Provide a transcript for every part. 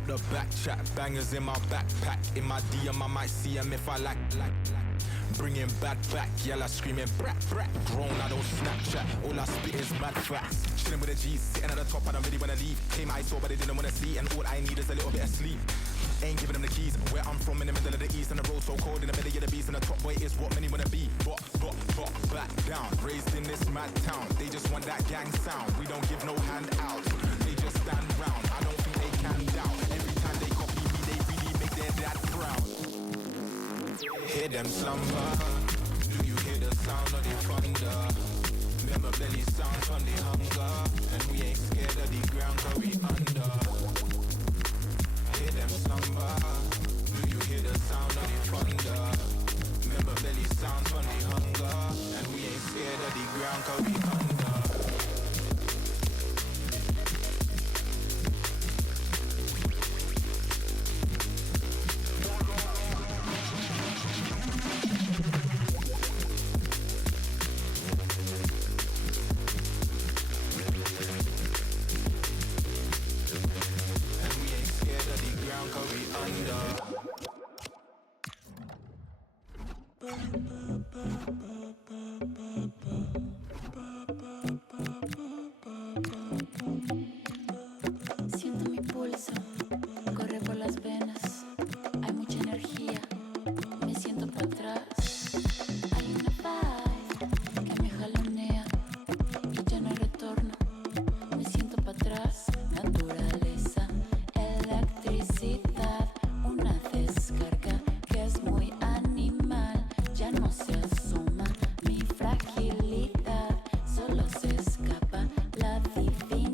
Stop the back chat, bangers in my backpack. In my DM I might see them if I like. Bringing bad back, yella screaming brat brat. Grown, I don't Snapchat, all I spit is mad facts. Chilling with the G's, sitting at the top, I don't really wanna leave. Came I saw but they didn't wanna see, and all I need is a little bit of sleep. Ain't giving them the keys, where I'm from in the middle of the east. And the road so cold in the middle of the beast. And the top boy is what many wanna be. But, back down, raised in this mad town. They just want that gang sound, we don't give no hand out. They just stand round, I don't think they can doubt. Every time they copy me, they really make their dad proud. Hear them slumber, do you hear the sound of the thunder? Remember belly sounds from the hunger. And we ain't scared of the ground, cause we under. Hear them slumber, do you hear the sound of the thunder? Remember belly sounds from the hunger. And we ain't scared of the ground, cause we under. Siento mi pulso, corre por las venas, hay mucha energía, me siento para atrás. Hay una vibe que me jalonea y ya no hay retorno, me siento para atrás. Naturaleza, electricidad, una descarga que es muy animal, ya no se asoma mi fragilidad, solo se escapa la divinidad.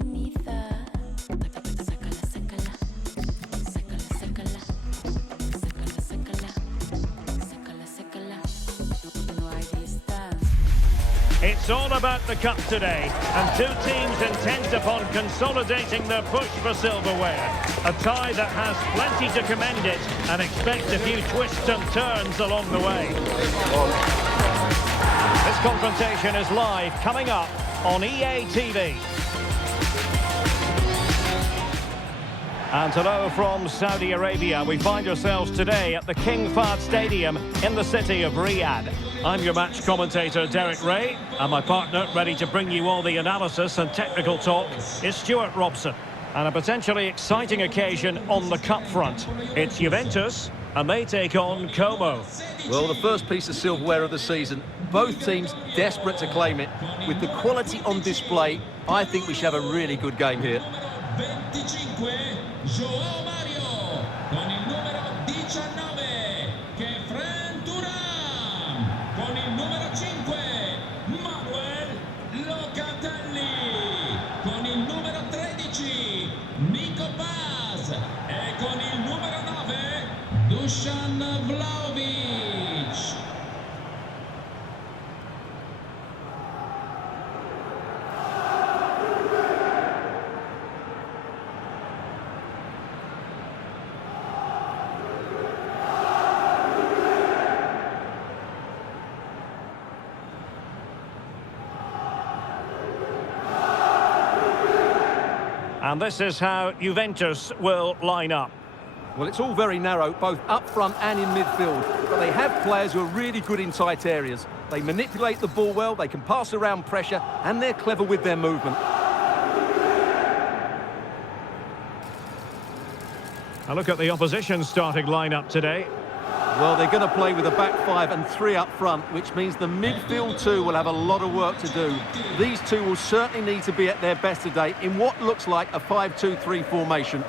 It's all about the cup today, and two teams intent upon consolidating their push for silverware. A tie that has plenty to commend it, and expect a few twists and turns along the way. This confrontation is live, coming up on EA TV. And hello from Saudi Arabia. We find ourselves today at the King Fahd Stadium in the city of Riyadh. I'm your match commentator, Derek Ray, and my partner, ready to bring you all the analysis and technical talk, is Stuart Robson. And a potentially exciting occasion on the cup front. It's Juventus, and they take on Como. Well, the first piece of silverware of the season. Both teams desperate to claim it. With the quality on display, I think we should have a really good game here. 25, João Mario, con il numero 19, che Fran Thuram, con il numero 5, Manuel Locatelli, con il numero 13, Nico Paz, e con il numero 9, Dusan Vlahovic. And this is how Juventus will line up. Well, it's all very narrow, both up front and in midfield. But they have players who are really good in tight areas. They manipulate the ball well, they can pass around pressure, and they're clever with their movement. A look at the opposition starting lineup today. Well, they're going to play with a back five and three up front, which means the midfield two will have a lot of work to do. These two will certainly need to be at their best today in what looks like a 5-2-3 formation.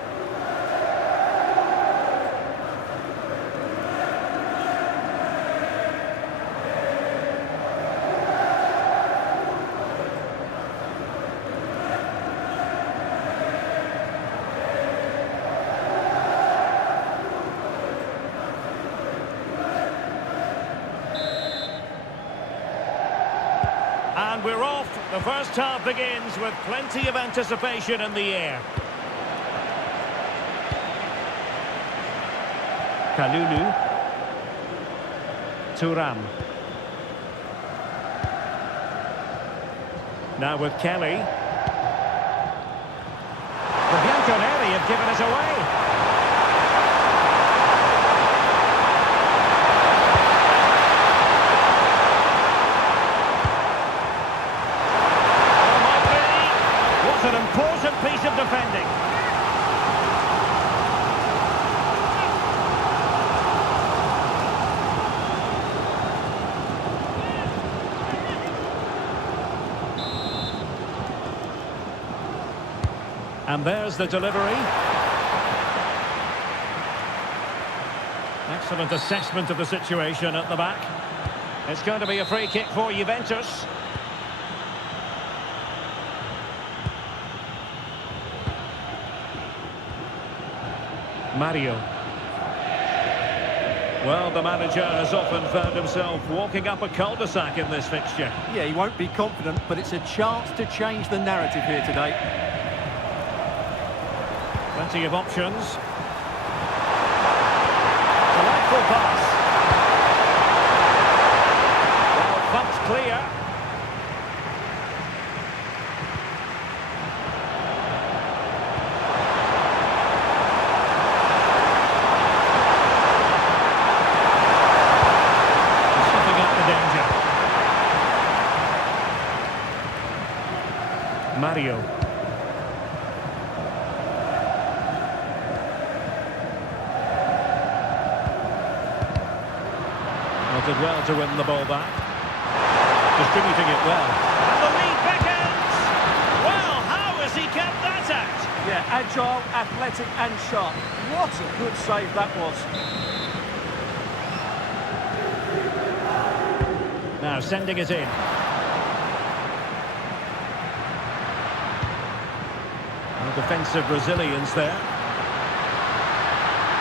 And we're off. The first half begins with plenty of anticipation in the air. Kalulu. Thuram. Now with Kelly. The Bianconeri have given it away. And there's the delivery. Excellent assessment of the situation at the back. It's going to be a free kick for Juventus. Mario. Well, the manager has often found himself walking up a cul-de-sac in this fixture. Yeah, he won't be confident, but it's a chance to change the narrative here today. Plenty of options. Delightful pass. Well, bumped clear. Snuffing out the danger. Mario. Did well to win the ball back. Distributing it well. And the lead beckons! Well, how has he kept that out? Yeah, agile, athletic and sharp. What a good save that was. Now sending it in. Well, defensive resilience there.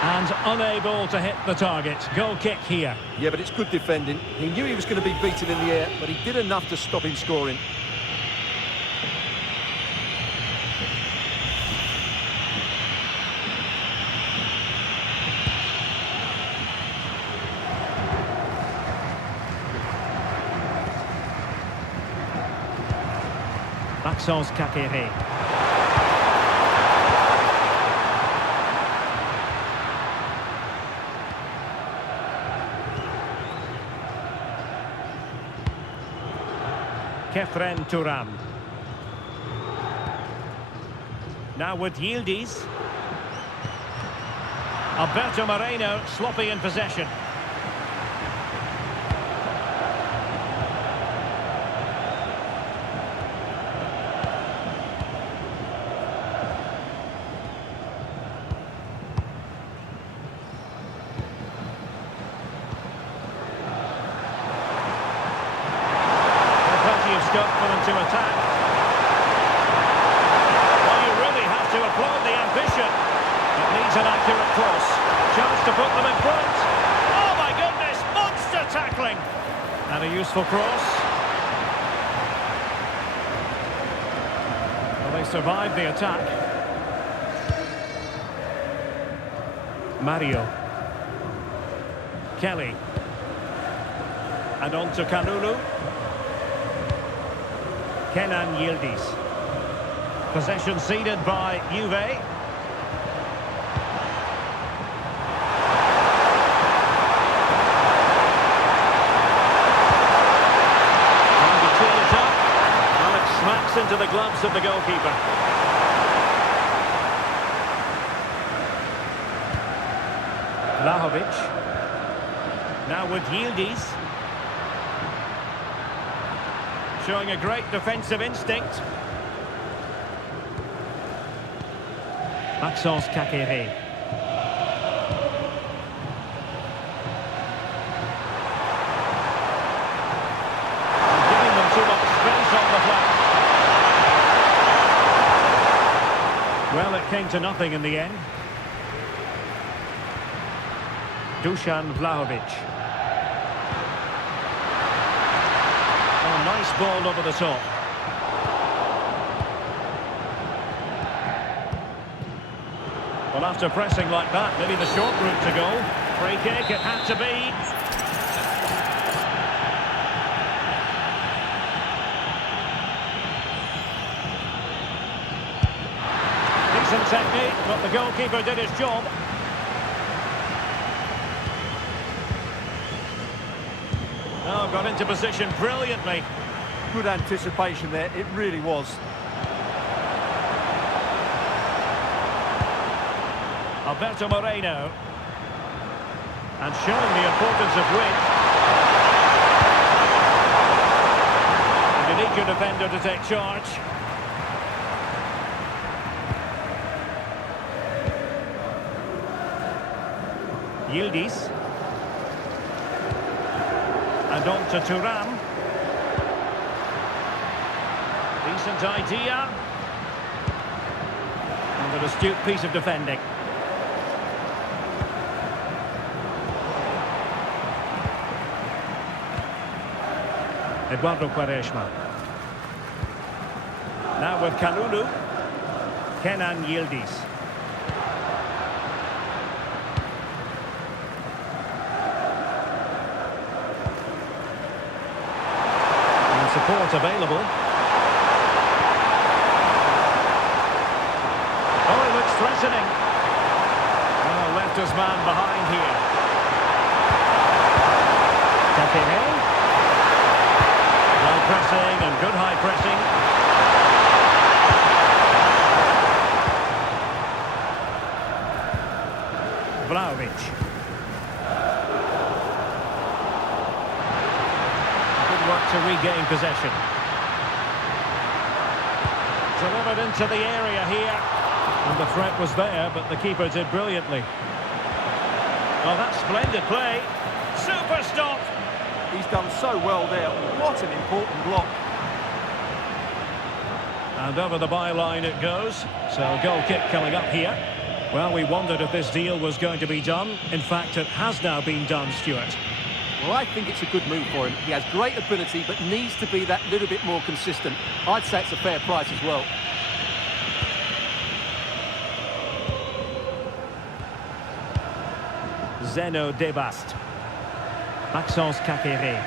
And unable to hit the target. Goal kick here. Yeah, but it's good defending. He knew he was going to be beaten in the air, but he did enough to stop him scoring. Maxence Kakere. Kefren Turam. Now with Yildiz. Alberto Moreno sloppy in possession. Scope for them to attack. Well, you really have to applaud the ambition. It needs an accurate cross. Chance to put them in front. Oh my goodness, monster tackling. And a useful cross. Well, they survived the attack. Mario. Kelly. And on to Kalulu. Kenan Yildiz. Possession ceded by Juve. Trying to clean it up. Well, it smacks into the gloves of the goalkeeper. Vlahovic. Now with Yildiz. Showing a great defensive instinct. Maxence Kakere. Giving them too much space on the flank. Well, it came to nothing in the end. Dusan Vlahovic. Nice ball over the top. Well, after pressing like that, maybe the short route to goal. Free kick, it had to be. Decent technique, but the goalkeeper did his job. Oh, got into position brilliantly. Good anticipation there, it really was. Alberto Moreno. And showing the importance of width. And you need your defender to take charge. Yildiz. And on to Thuram. Decent idea. And an astute piece of defending. Eduardo Quaresma. Now with Kalulu. Kenan Yildiz. And support available. Oh, it looks threatening. Oh, left his man behind here. Takene. Well pressing and good high pressing. Vlahovic. Good work to regain possession. Delivered into the area here. And the threat was there, but the keeper did brilliantly. Oh, that's splendid play. Super stop. He's done so well there. What an important block. And over the byline it goes. So goal kick coming up here. Well, we wondered if this deal was going to be done. In fact, it has now been done, Stuart. Well, I think it's a good move for him. He has great ability, but needs to be that little bit more consistent. I'd say it's a fair price as well. Zeno Debast. Maxence Kakere.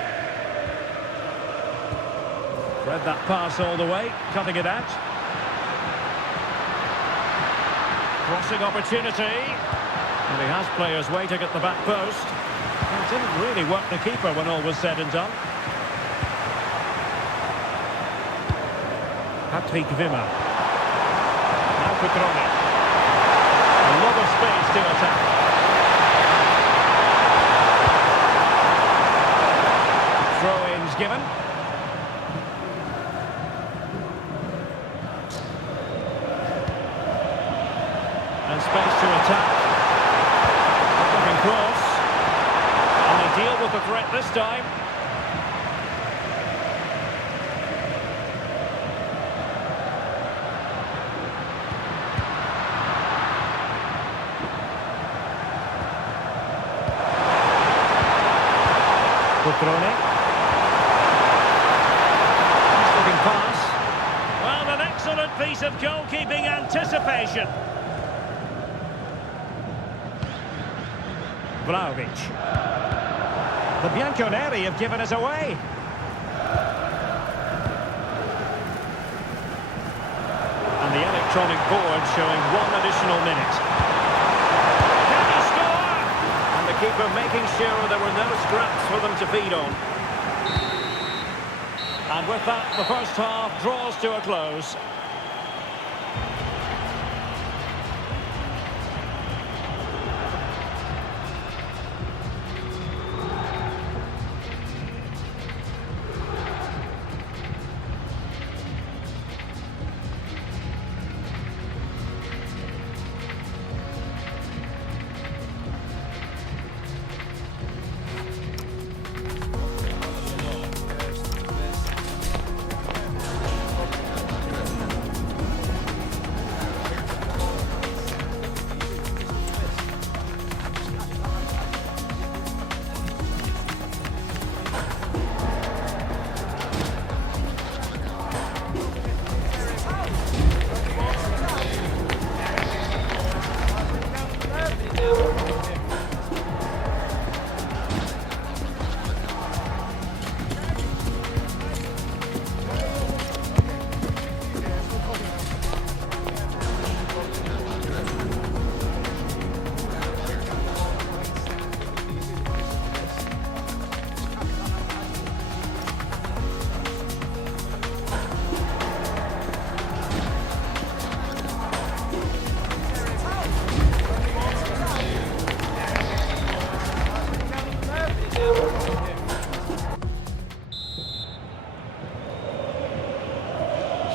Read that pass all the way, cutting it out. Crossing opportunity. And he has players waiting at the back post. It didn't really work the keeper when all was said and done. Patrick Wimmer. Now Cutrone. A lot of space to attack. Throw-ins given. And space to attack. Looking close. And they deal with the threat this time. Cutrone. Looking pass. Well, an excellent piece of goalkeeping anticipation. Vlahovic. The Bianconeri have given us away. And the electronic board showing one additional minute. Can he score? And the keeper making sure there were no scraps for them to feed on. And with that, the first half draws to a close.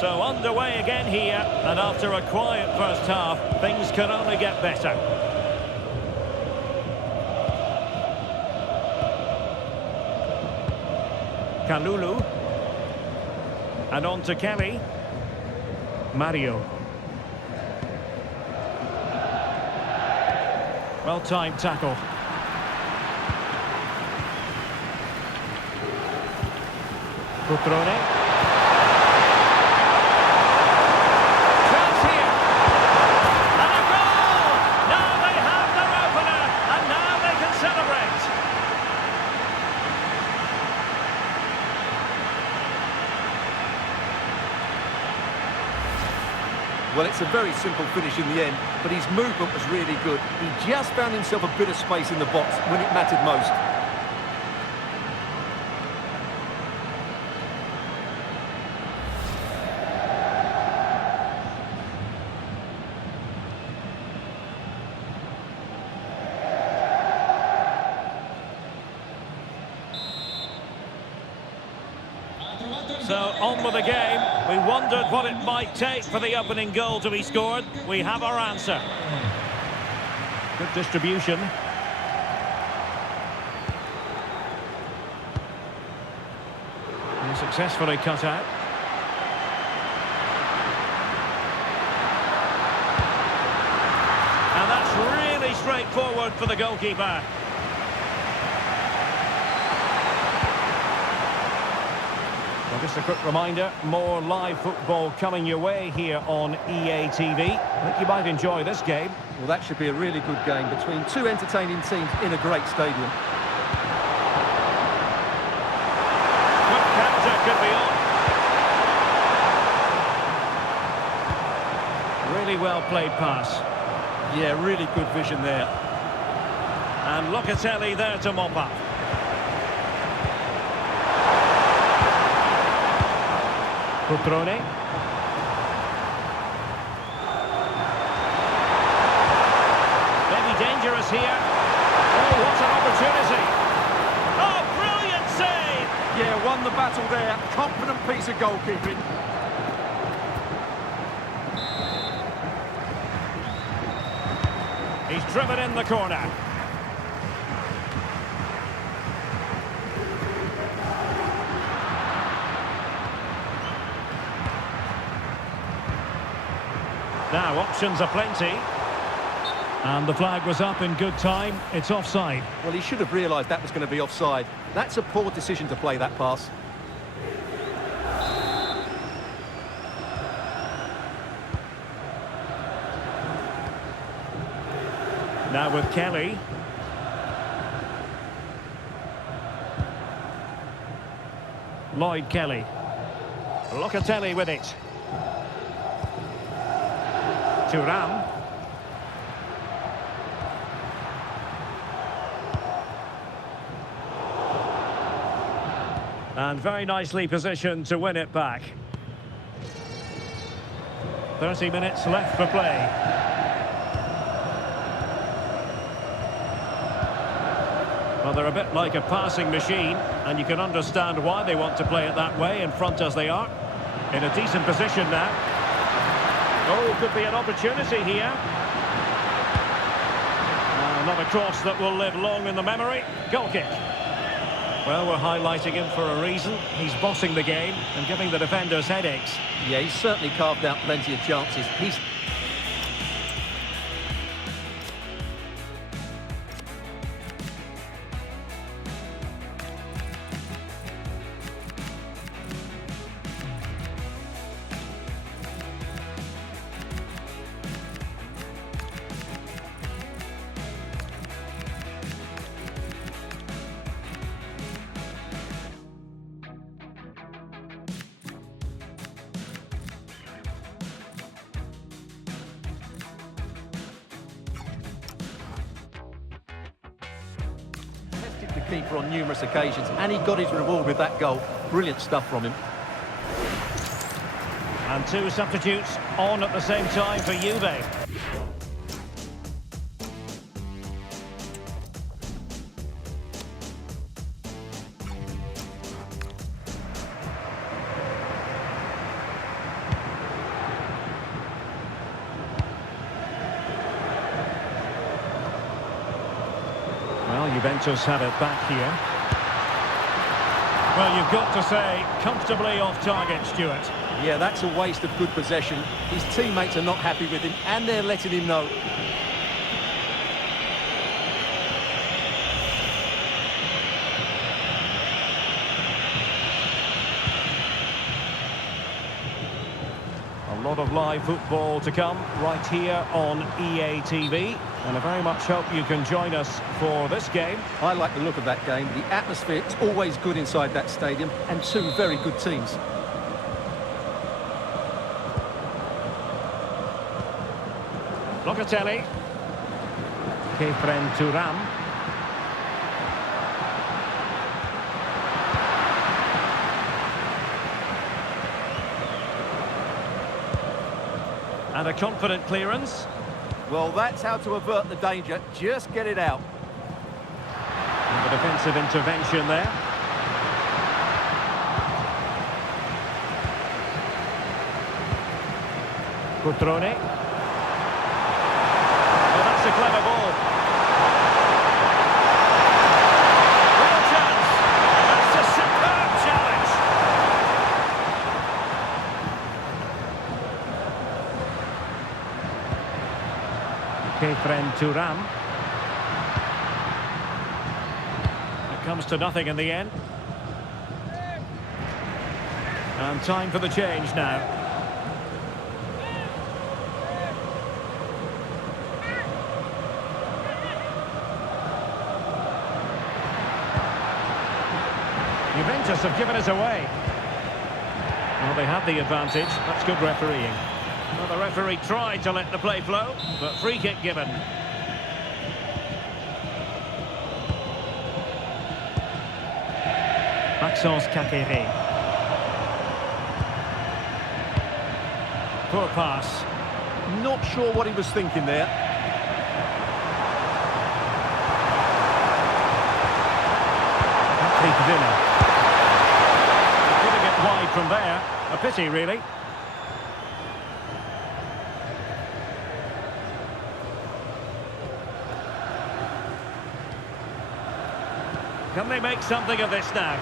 So underway again here, and after a quiet first half, things can only get better. Kalulu. And on to Kelly. Mario. Well-timed tackle. Cutrone. Chance here. And a goal! Now they have their opener, and now they can celebrate. Well, it's a very simple finish in the end, but his movement was really good. He just found himself a bit of space in the box when it mattered most. So on with the game. We wondered what it might take for the opening goal to be scored. We have our answer. Good distribution. And successfully cut out. And that's really straightforward for the goalkeeper. Well, just a quick reminder, more live football coming your way here on EA TV. I think you might enjoy this game. Well, that should be a really good game between two entertaining teams in a great stadium. Quick counter could be on. Really well played pass. Yeah, really good vision there. And Locatelli there to mop up. Cutrone. Maybe dangerous here. Oh, what an opportunity. Oh, brilliant save! Yeah, won the battle there. Confident piece of goalkeeping. He's driven in the corner. Now, options are plenty. And the flag was up in good time. It's offside. Well, he should have realised that was going to be offside. That's a poor decision to play that pass. Now with Kelly. Lloyd Kelly. Locatelli with it. Thuram. And very nicely positioned to win it back. 30 minutes left for play. Well, they're a bit like a passing machine, and you can understand why they want to play it that way, in front as they are. In a decent position now. Oh, could be an opportunity here. Not a cross that will live long in the memory. Goal kick. Well, we're highlighting him for a reason. He's bossing the game and giving the defenders headaches. Yeah, he's certainly carved out plenty of chances. He's... the keeper on numerous occasions, and he got his reward with that goal. Brilliant stuff from him. And two substitutes on at the same time for Juve. Well, Juventus have it back here. Well, you've got to say, comfortably off target, Stuart. Yeah, that's a waste of good possession. His teammates are not happy with him, and they're letting him know. A lot of live football to come right here on EA TV. And I very much hope you can join us for this game. I like the look of that game. The atmosphere is always good inside that stadium, and two very good teams. Locatelli. Kefren Turam. And a confident clearance. Well, that's how to avert the danger. Just get it out. And the defensive intervention there. Cutrone. Oh, that's a clever ball. Real chance. That's a superb challenge. Kefren Turam. It comes to nothing in the end. And time for the change now. Juventus have given us away. Well, they have the advantage. That's good refereeing. Well, the referee tried to let the play flow, but free kick given. Maxence Kakere. Poor pass. Not sure what he was thinking there. Patrick Villa. Couldn't get wide from there. A pity, really. Can they make something of this now?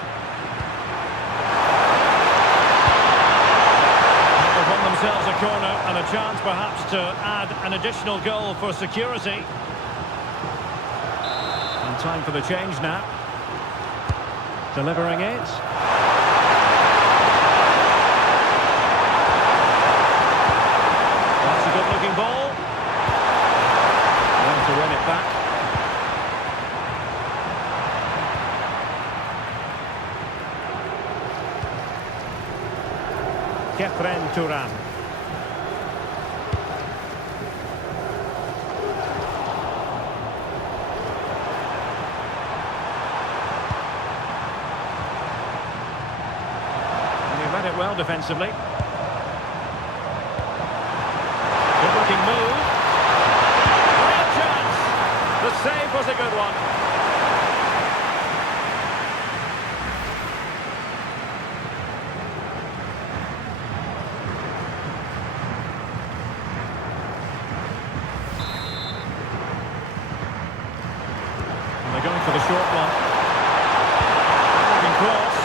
They've won themselves a corner and a chance perhaps to add an additional goal for security. And time for the change now. Delivering it. That's a good-looking ball. Well, to win it back. Kefren Turam. And he read it well defensively. Good-looking move. Real chance. The save was a good one. Going for the short one. Looking close.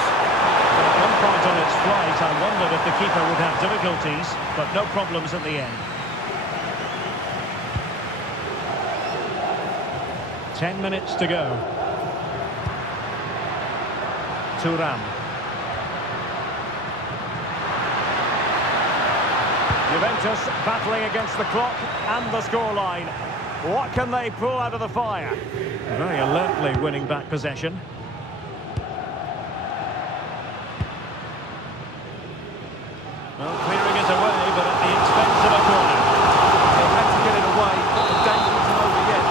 But at one point on its flight, I wondered if the keeper would have difficulties, but no problems at the end. 10 minutes to go. Turam. Juventus battling against the clock and the scoreline. What can they pull out of the fire? Very alertly winning back possession. Well, clearing it away, but at the expense of a corner. They had to get it away, but the danger wasn't over yet.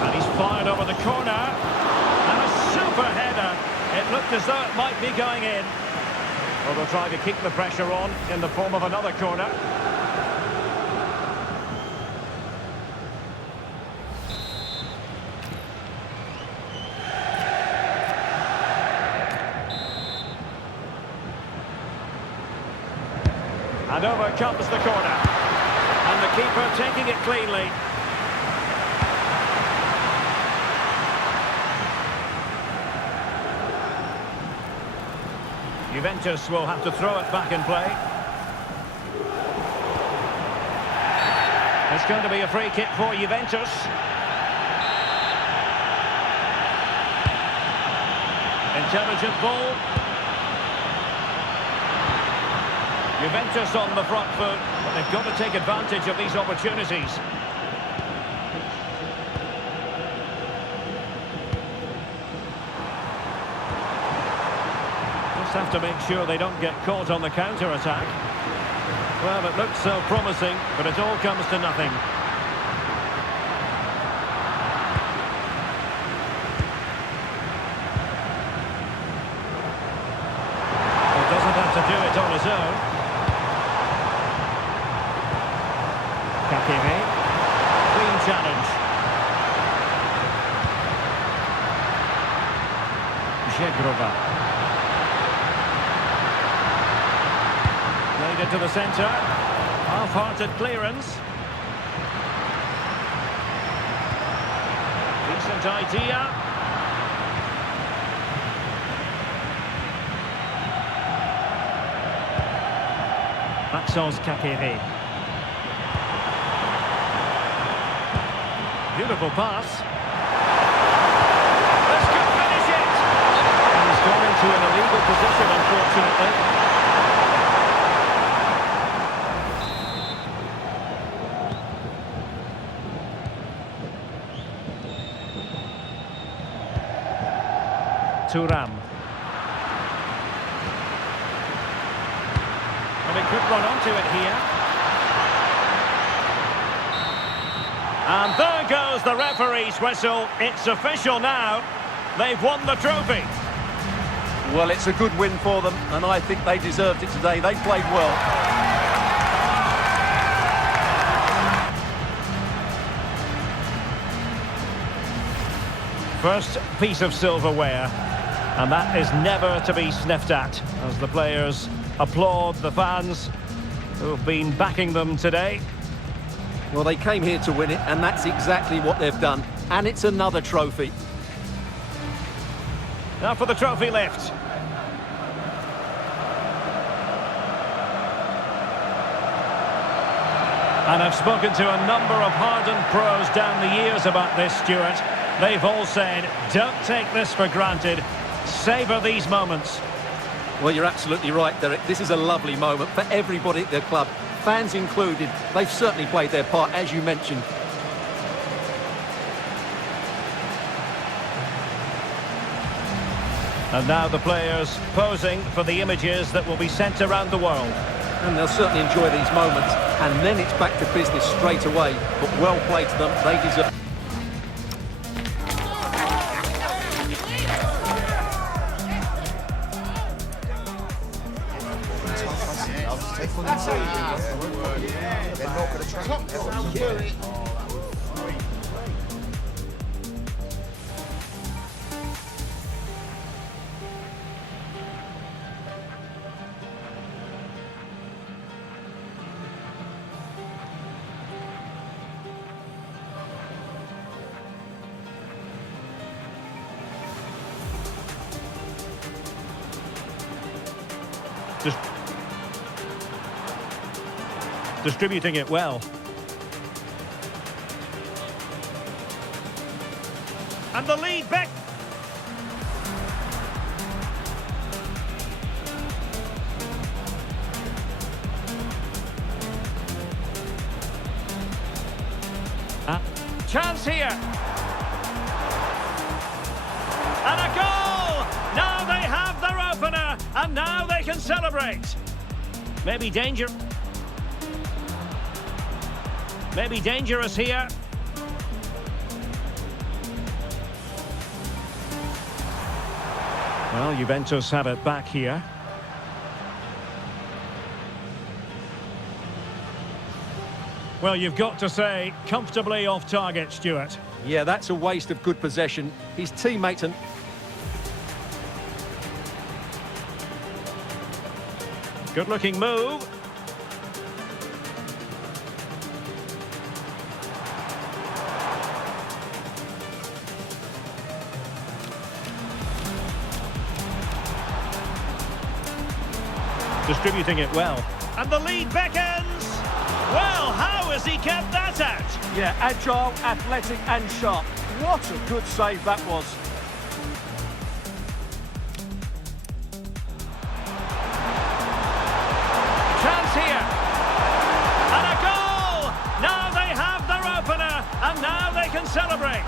And he's fired over the corner. And a super header. It looked as though it might be going in. Well, they'll try to keep the pressure on in the form of another corner. And over comes the corner. And the keeper taking it cleanly. Juventus will have to throw it back in play. It's going to be a free kick for Juventus. Intelligent ball. Juventus on the front foot, but they've got to take advantage of these opportunities. Just have to make sure they don't get caught on the counter-attack. Well, it looks so promising, but it all comes to nothing. To do it on his own. Kakiri. Clean challenge. Żegrova. Played it to the centre. Half-hearted clearance. Decent idea. Maxence Kakiri. Beautiful pass. This could finish it! And he's gone into an illegal position, unfortunately. Thuram. They could run onto it here. And there goes the referee's whistle. It's official now. They've won the trophy. Well, it's a good win for them, and I think they deserved it today. They played well. First piece of silverware, and that is never to be sniffed at, as the players applaud the fans who've been backing them today. Well, they came here to win it, and that's exactly what they've done. And it's another trophy. Now for the trophy lift. And I've spoken to a number of hardened pros down the years about this, Stuart. They've all said, don't take this for granted. Savour these moments. Well, you're absolutely right, Derek. This is a lovely moment for everybody at their club, fans included. They've certainly played their part, as you mentioned. And now the players posing for the images that will be sent around the world. And they'll certainly enjoy these moments. And then it's back to business straight away. But well played to them. They deserve... Distributing it well. And the lead back. Chance here. And a goal! Now they have their opener, and now they can celebrate. Maybe danger. Maybe dangerous here. Well, Juventus have it back here. Well, you've got to say, comfortably off target, Stuart. Yeah, that's a waste of good possession. His teammates and... Good-looking move. distributing it well. And the lead beckons! Well, how has he kept that out? Yeah, agile, athletic and sharp. What a good save that was. Chance here. And a goal! Now they have their opener, and now they can celebrate.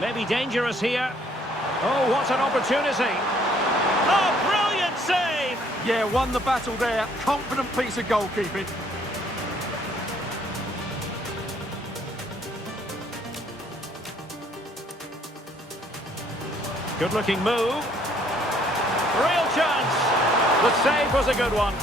Maybe dangerous here. Oh, what an opportunity. Oh, brilliant save! Yeah, won the battle there. Confident piece of goalkeeping. Good-looking move. Real chance. The save was a good one.